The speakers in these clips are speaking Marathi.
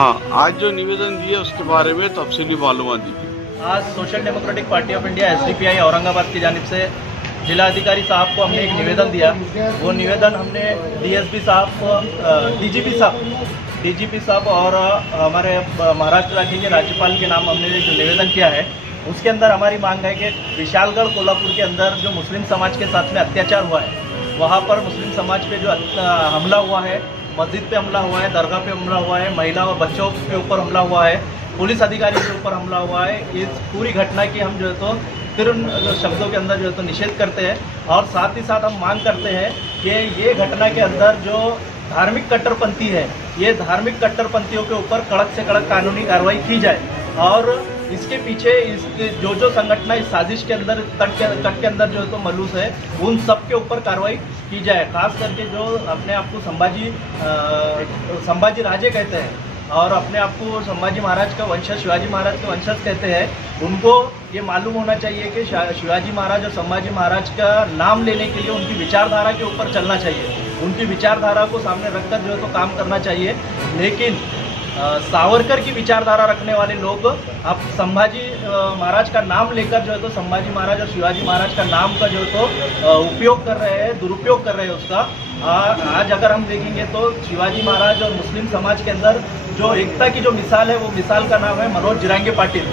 हाँ। आज जो निवेदन दिए उसके बारे में तफसीली मालूम दीजिए आज Social Democratic Party of India S Aurangabad की जानिब से जिला अधिकारी साहब को हमने एक निवेदन दिया। वो निवेदन हमने डीएसपी साहब को डीजीपी साहब डीजीपी साहब और हमारे महाराष्ट्र राज्य के राज्यपाल के नाम हमने जो निवेदन किया है उसके अंदर हमारी मांग है कि विशालगढ़ कोल्हापुर के अंदर जो मुस्लिम समाज के साथ में अत्याचार हुआ है वहाँ पर मुस्लिम समाज पे जो हमला हुआ है मस्जिद पे हमला हुआ है, दरगाह पे हमला हुआ है, महिला और बच्चों के ऊपर हमला हुआ है, पुलिस अधिकारी के ऊपर हमला हुआ है। इस पूरी घटना की हम जो है तो तीव्र शब्दों के अंदर जो है तो निषेध करते हैं और साथ ही साथ हम मांग करते हैं कि ये घटना के अंदर जो धार्मिक कट्टरपंथी है, ये धार्मिक कट्टरपंथियों के ऊपर कड़क से कड़क कानूनी कार्रवाई की जाए और इसके पीछे इस जो जो संगठन इस साजिश के अंदर, तट के तट के अंदर जो है तो मलूस है, उन सब के ऊपर कार्रवाई की जाए, खास करके जो अपने आप को संभाजी संभाजी राजे कहते हैं, और अपने आप को संभाजी महाराज का वंशज, शिवाजी महाराज के वंशज कहते हैं, उनको ये मालूम होना चाहिए कि शिवाजी महाराज और संभाजी महाराज का नाम लेने के लिए उनकी विचारधारा के ऊपर चलना चाहिए, उनकी विचारधारा को सामने रखकर जो है तो काम करना चाहिए, लेकिन सावरकर की विचारधारा रखने वाले लोग अब संभाजी महाराज का नाम लेकर जो है तो संभाजी महाराज और शिवाजी महाराज का नाम का जो है तो उपयोग कर रहे हैं दुरुपयोग कर रहे हैं उसका। आ- आज अगर हम देखेंगे तो शिवाजी महाराज और मुस्लिम समाज के अंदर जो एकता की जो मिसाल है, वो मिसाल का नाम है मनोज जिरांगे पाटिल।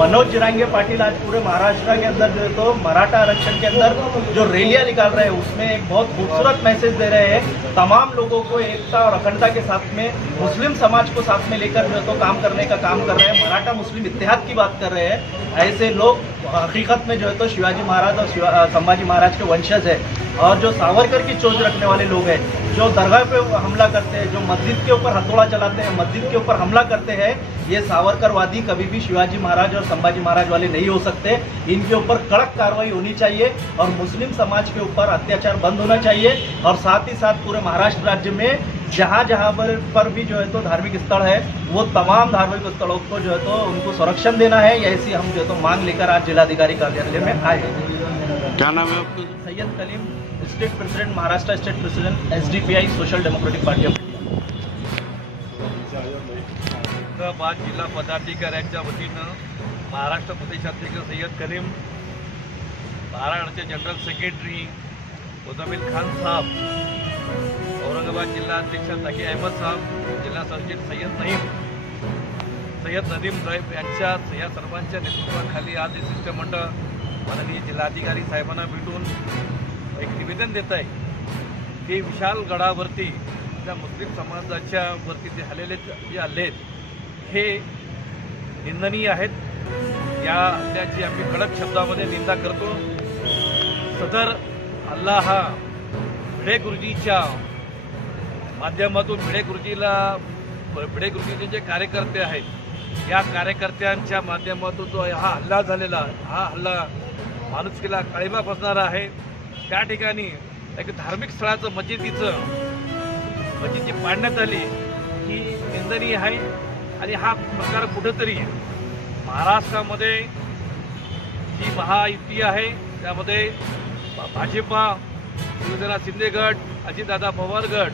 मनोज जिरांगे पाटिल आज पूरे महाराष्ट्र के अंदर जो है तो मराठा आरक्षण के अंदर जो रैलियाँ निकाल रहे हैं, उसमें एक बहुत खूबसूरत मैसेज दे रहे हैं। तमाम लोगों को एकता और अखंडता के साथ में, मुस्लिम समाज को साथ में लेकर जो है तो काम करने का काम कर रहे हैं। मराठा मुस्लिम इतिहाद की बात कर रहे हैं। ऐसे लोग हकीकत में जो है तो शिवाजी महाराज और संभाजी महाराज के वंशज है। और जो सावरकर की चोज रखने वाले लोग हैं, जो दरगाह पे हमला करते हैं, जो मस्जिद के ऊपर हथौड़ा चलाते हैं, मस्जिद के ऊपर हमला करते हैं ये सावरकरवादी कभी भी शिवाजी महाराज और संभाजी महाराज वाले नहीं हो सकते। इनके ऊपर कड़क कार्रवाई होनी चाहिए और मुस्लिम समाज के ऊपर अत्याचार बंद होना चाहिए और साथ ही साथ पूरे महाराष्ट्र राज्य में जहाँ जहाँ पर पर भी जो है तो धार्मिक स्थल है वो तमाम धार्मिक स्थलों को जो है तो उनको संरक्षण देना है। ऐसी हम जो है तो मांग लेकर आज जिलाधिकारी कार्यालय में आए हैं। क्या नाम है आपका? Syed Kaleem state president Maharashtra state president S D P I social democratic party. Of Aurangabad जिल्हा पदाधिकाऱ्यांच्या वतीनं महाराष्ट्र प्रदेशाध्यक्ष सय्यद करीम महाराष्ट्राचे जनरल सेक्रेटरी मुजामिल खान साहब औरंगाबाद जिल्हा अध्यक्ष तकी अहमद साहब जिल्हा सरचिट सय्यद नईम सय्यद नदीम साहेब यांच्या या सर्वांच्या नेतृत्वाखाली आज हे शिष्टमंडळ माननीय जिल्हाधिकारी साहेबांना भेटून एक निवेदन देत आहे. ते विशाल गडावरती त्या मुस्लिम समाजाच्या वरती जे हल्लेले जे हल्ले आहेत हे निंदनीय आहेत. या हल्ल्याची आम्ही कडक शब्दामध्ये निंदा करतो. सदर हल्ला हा भिडे गुरुजीच्या माध्यमातून भिडे गुरुजीला भिडे गुरुजीचे जे कार्यकर्ते आहेत या कार्यकर्त्यांच्या माध्यमातून जो हा हल्ला झालेला हा हल्ला माणुसकीला काळीमा बसणारा आहे. त्या ठिकाणी एक धार्मिक स्थळाचं मस्जिदीचं मस्जिद जी पाडण्यात आली. ही निंदनीय आहे. आणि हा प्रकार कुठेतरी महाराष्ट्रामध्ये जी महायुती आहे त्यामध्ये भा- भाजपा शिवसेना शिंदेगड अजितदादा पवार गट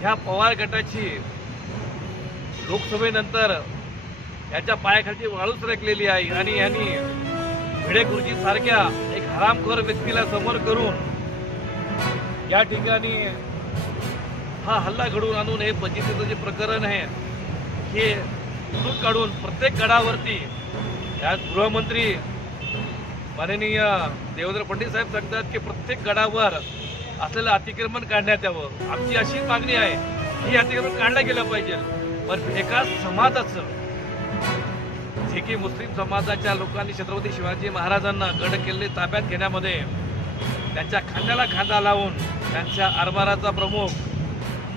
ह्या पवार गटाची लोकसभेनंतर याच्या पायाखालची वाळूच रेकलेली आहे आणि यांनी भिडे सारख्या एक हरामखोर व्यक्तीला समोर करून या ठिकाणी हा हल्ला घडवून आणून हे पद्धतीचं जे प्रकरण आहे हे उचलून काढून प्रत्येक गडावरती या गृहमंत्री माननीय देवेंद्र फडणवीस साहेब सांगतात की प्रत्येक गडावर असलेलं अतिक्रमण काढण्यात यावं. आमची अशी मागणी आहे की अतिक्रमण काढलं गेलं पाहिजे. पण एका समाजाचं जे की मुस्लिम समाजाच्या लोकांनी छत्रपती शिवाजी महाराजांना गड किल्ले ताब्यात घेण्यामध्ये त्यांच्या खांद्याला खांदा लावून त्यांच्या आरमाराचा प्रमुख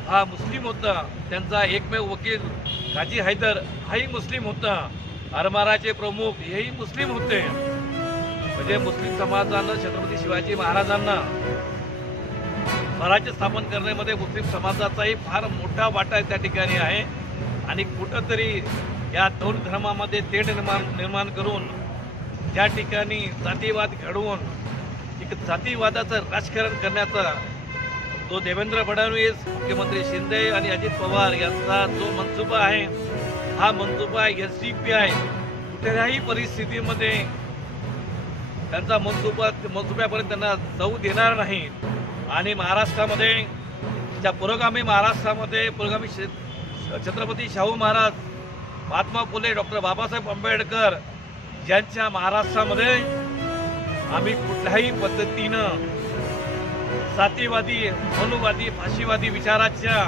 हा मुस्लिम होता त्यांचा एकमेव वकील गाजी हैदर हाही मुस्लिम होता. आरमाराचे प्रमुख हेही मुस्लिम होते. म्हणजे मुस्लिम समाजानं छत्रपती शिवाजी महाराजांना स्वराज्य स्थापन करण्यामध्ये मुस्लिम समाजाचाही फार मोठा वाटा त्या ठिकाणी आहे. आणि कुठंतरी या दोन धर्मामध्ये तेढ निर्माण निर्माण करून त्या ठिकाणी जातीवाद घडवून एक जातीवादाचं राजकारण करण्याचा तो देवेंद्र फडणवीस मुख्यमंत्री शिंदे आणि अजित पवार यांचा जो मनसुबा आहे हा मनसुबा एस डी पी आय कुठल्याही परिस्थितीमध्ये त्यांचा मनसुबा मनसुब्यापर्यंत त्यांना जाऊ देणार नाही. आणि महाराष्ट्रामध्ये ज्या पुरोगामी महाराष्ट्रामध्ये पुरोगामी शे- छत्रपती शाहू महाराज महात्मा फुले डॉक्टर बाबासाहेब आंबेडकर यांच्या महाराष्ट्रामध्ये आम्ही कुठल्याही पद्धतीनं जातीवादी अनुवादी फाशीवादी विचाराच्या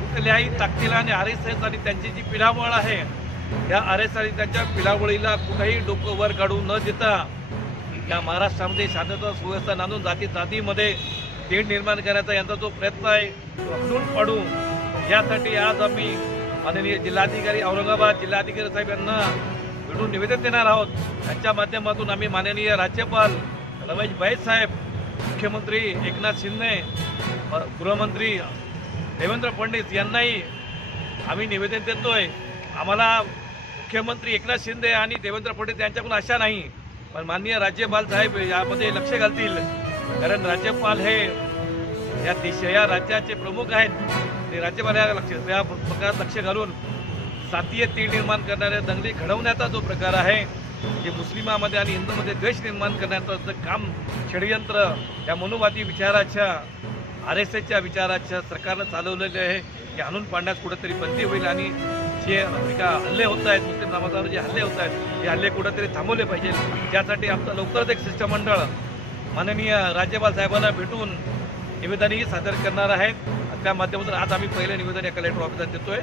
कुठल्याही ताकदीला आणि आर एस एस आणि त्यांची जी पिढावळ आहे या आर एस आणि त्यांच्या पिढावळीला कुठेही डोकं वर काढू न देता या महाराष्ट्रामध्ये शांतता सुव्यवस्था नांदून जाती जातीमध्ये तेढ निर्माण करण्याचा यांचा जो प्रयत्न आहे तो हटून पाडू यासाठी आज आम्ही माननीय जिल्हाधिकारी औरंगाबाद जिल्हाधिकारी साहेब यांना भेटून निवेदन देणार आहोत. त्यांच्या माध्यमातून आम्ही माननीय राज्यपाल रमेश भाई साहेब मुख्यमंत्री एकनाथ शिंदे प- गृहमंत्री देवेंद्र फडणवीस यांनाही आम्ही निवेदन देतोय. आम्हाला मुख्यमंत्री एकनाथ शिंदे आणि देवेंद्र फडणवीस यांच्याकडून आशा नाही पण माननीय राज्यपाल साहेब यामध्ये लक्ष घालतील. कारण राज्यपाल हे या देश या राज्याचे प्रमुख आहेत. ते राज्यपाल या लक्ष या प्रकारात लक्ष घालून सातीय तीळ निर्माण करणाऱ्या दंगली घडवण्याचा जो प्रकार आहे जे मुस्लिमामध्ये आणि हिंदूमध्ये द्वेष निर्माण करण्याचं जे काम षडयंत्र या मनोवादी विचाराच्या आर एस एसच्या विचाराच्या सरकारनं चालवलेले आहे. हे आणून पाडण्यास कुठंतरी बंदी होईल आणि जे एका हल्ले होत आहेत मुस्लिम समाजावर जे हल्ले होत आहेत हे हल्ले कुठेतरी थांबवले पाहिजेत. त्यासाठी आमचं लवकरच एक शिष्टमंडळ माननीय राज्यपाल साहेबांना भेटून निवेदनही सादर करणार आहेत त्या माध्यमातून आज आम्ही पहिलं निवेदन या कलेक्टर ऑफिसात देतोय.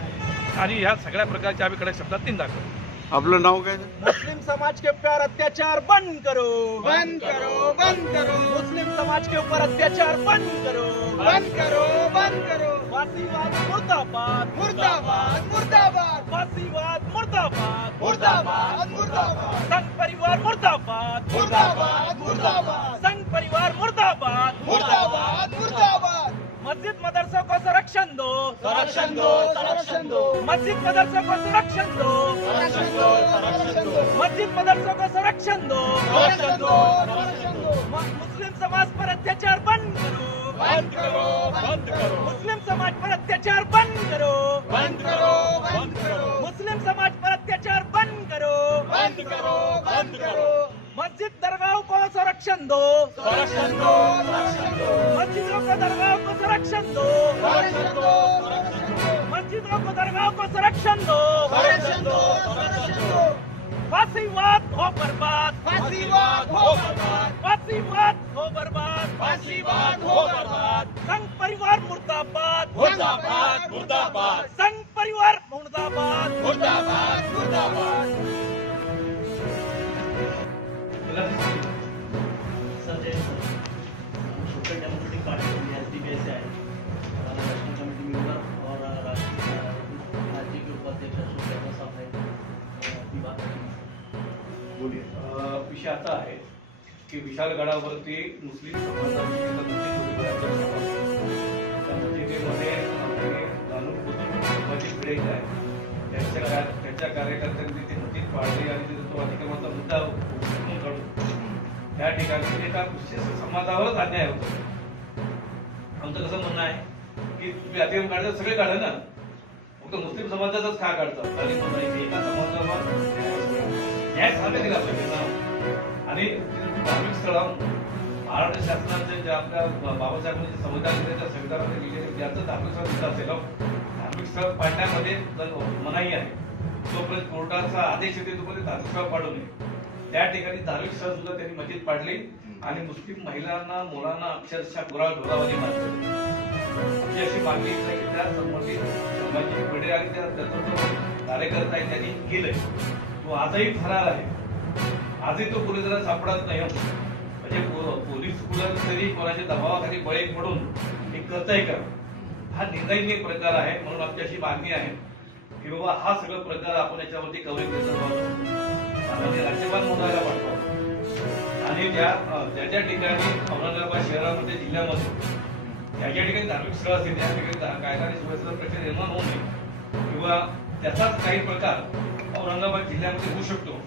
आणि ह्या सगळ्या प्रकारच्या आम्ही कडक शब्दात तीन दाखवतो आपलं नाव काय? मुस्लिम समाज के ऊपर अत्याचार बंद करो। बंद करो बंद करो। मुस्लिम समाज के ऊपर अत्याचार बंद करो। बंद करो बंद करो। फासीवाद मुर्दाबाद। मुर्दाबाद मुर्दाबाद। फासीवाद मुर्दाबाद। मुर्दाबाद मुर्दाबाद। संघ परिवार मुर्दाबाद। मुर्दाबाद मुर्दाबाद संघ परिवार मुर्दाबाद मुर्दाबाद मुर्दाबाद मस्जिद मदरसों को संरक्षण दो संरक्षण दो संरक्षण दो मस्जिद मदरसों को संरक्षण दो. संरक्षण दो संरक्षण दो मस्जिद मदरसों को संरक्षण दो. संरक्षण दो संरक्षण दो म- मुस्लिम समाज पर अत्याचार बंद करो. बंद करो बंद करो. मुस्लिम समाज पर अत्याचार बंद करो. बंद करो बंद करो. मुस्लिम समाज पर अत्याचार बंद करो. बंद करो बंद करो. मस्जिद दरगाहों को संरक्षण दो संरक्षण दो. मस्जिदों को दरगाहों को संरक्षण दो. संरक्षण दो मस्जिदों को दरगाहों को संरक्षण दो। संरक्षण दो संरक्षण दो। फांसीवाद हो बर्बाद। फांसीवाद हो बर्बाद। फांसीवाद हो बर्बाद। फांसीवाद हो बर्बाद। संघ परिवार मुर्दाबाद। मुर्दाबाद मुर्दाबाद। संघ परिवार मुर्दाबाद। मुर्दाबाद मुर्दाबाद। Sanjay super democratic party S D P से आए। विषय असा आहे की विशालगडावरती मुस्लिम समाजाची तिथं मुस्लिम परिवाराच्या जाणून बुजून आहे त्यांच्या त्यांच्या कार्यकर्त्यांनी ते मस्जिद पाडली आणि तिथे तो अतिक्रमाचा मुद्दा काढून त्या ठिकाणी एका विशेष समाजावरच अन्याय होतो. आमचं कसं म्हणणं आहे की तुम्ही अतिक्रम काढायचं सगळे काढा ना. फक्त मुस्लिम समाजाचाच का काढतात आणि एका समाजावर न्याय सांगता दिला पाहिजे ना. आणि धार्मिक स्थळावर महाराष्ट्र शासनाचे जे आपल्या बाबासाहेबांचे संविधान त्याच्या त्या संविधानामध्ये लिहिलेले ज्याचं धार्मिक स्थळ सुद्धा असेल? धार्मिक स्थळ पाडण्यामध्ये मनाई आहे जोपर्यंत कोर्टाचा आदेश येते तोपर्यंत धार्मिक स्थळ पाडू नये. त्या ठिकाणी धार्मिक स्थळ सुद्धा त्यांनी मस्जिद पाडली आणि मुस्लिम महिलांना मुलांना अक्षरशः गुराळ ढोरावानी मारली. आमची अशी मागणी की त्या संबंधित धर्माची पिढी आणि त्या कार्यकर्ता आहे त्यांनी केलंय. तो आजही फरार आहे. आजही तो पोलिसांना सापडत नाही हो. म्हणजे पोलीस कुठं तरी कोणाच्या दबावाखाली बळी पडून हे करताय का हा निंदनीय प्रकार आहे म्हणून आमची अशी मागणी आहे की बाबा हा सगळं प्रकार आपण याच्यावरती कव्हरेज देत राज्यपाल महोदयाला पाठवा आणि ज्या ज्या ज्या ठिकाणी औरंगाबाद शहरामध्ये जिल्ह्यामध्ये ज्या ज्या ठिकाणी धार्मिक स्थळ असतील त्या ठिकाणी कायदा आणि सुव्यवस्था प्रश्न निर्माण होऊ नये किंवा त्याचाच काही प्रकार औरंगाबाद जिल्ह्यामध्ये होऊ शकतो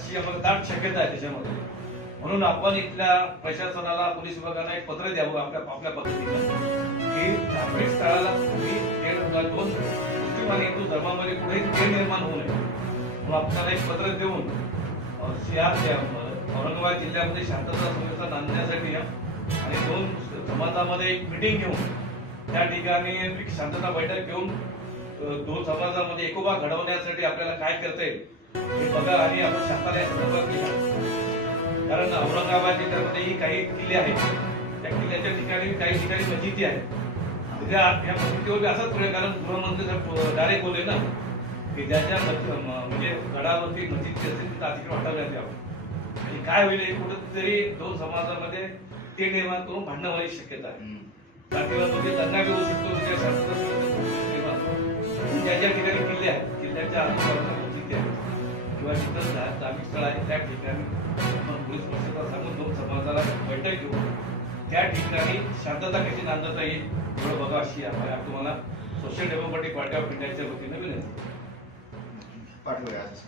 अशी आम्हाला दाट शक्यता आहे त्याच्यामध्ये. म्हणून आपण इथल्या प्रशासनाला पोलीस विभागाला एक पत्र द्यावं आपल्या आपल्या पद्धतीनं की धार्मिक स्थळाला तुम्ही दोन मुस्लिम हिंदू धर्मामध्ये कुठेही खेळ निर्माण होऊ नये. म्हणून आपल्याला एक पत्र देऊन औरंगाबाद जिल्ह्यामध्ये शांतता सुव्यवस्था नांदण्यासाठी आणि दोन समाजामध्ये एक मिटिंग घेऊन त्या ठिकाणी शांतता बैठक घेऊन दोन समाजामध्ये एकोबा घडवण्यासाठी आपल्याला काय करता येईल? हे बघा आणि आपण या संदर्भात कारण औरंगाबाद जिल्ह्यामध्येही काही किल्ले आहेत. त्या किल्ल्याच्या ठिकाणी काही ठिकाणी मशिदी आहेत. त्या या मशिदीवर असाच प्रयोग कारण गृहमंत्री डायरेक्ट बोलले ना की ज्याच्या म्हणजे गडावरती मस्जिद असतील तिथं अतिक्रमण हटवण्यात यावं आणि काय होईल हे कुठेतरी दोन समाजामध्ये ते निर्माण करून भांडणं व्हायची शक्यता आहे. जातीवादमध्ये दंगा होऊ शकतो त्या. ज्या ज्या ठिकाणी किल्ले आहेत किल्ल्याच्या किंवा जिथं धार्मिक स्थळ आहे त्या ठिकाणी. आपण पोलीस सांगून दोन समाजाला बैठक घेऊन त्या ठिकाणी शांतता कशी नांदता येईल थोडं बघा अशी आम्हाला तुम्हाला सोशल डेमोक्रेटिक पार्टी ऑफ इंडियाच्या वतीनं विनंती. पाठवूया. आज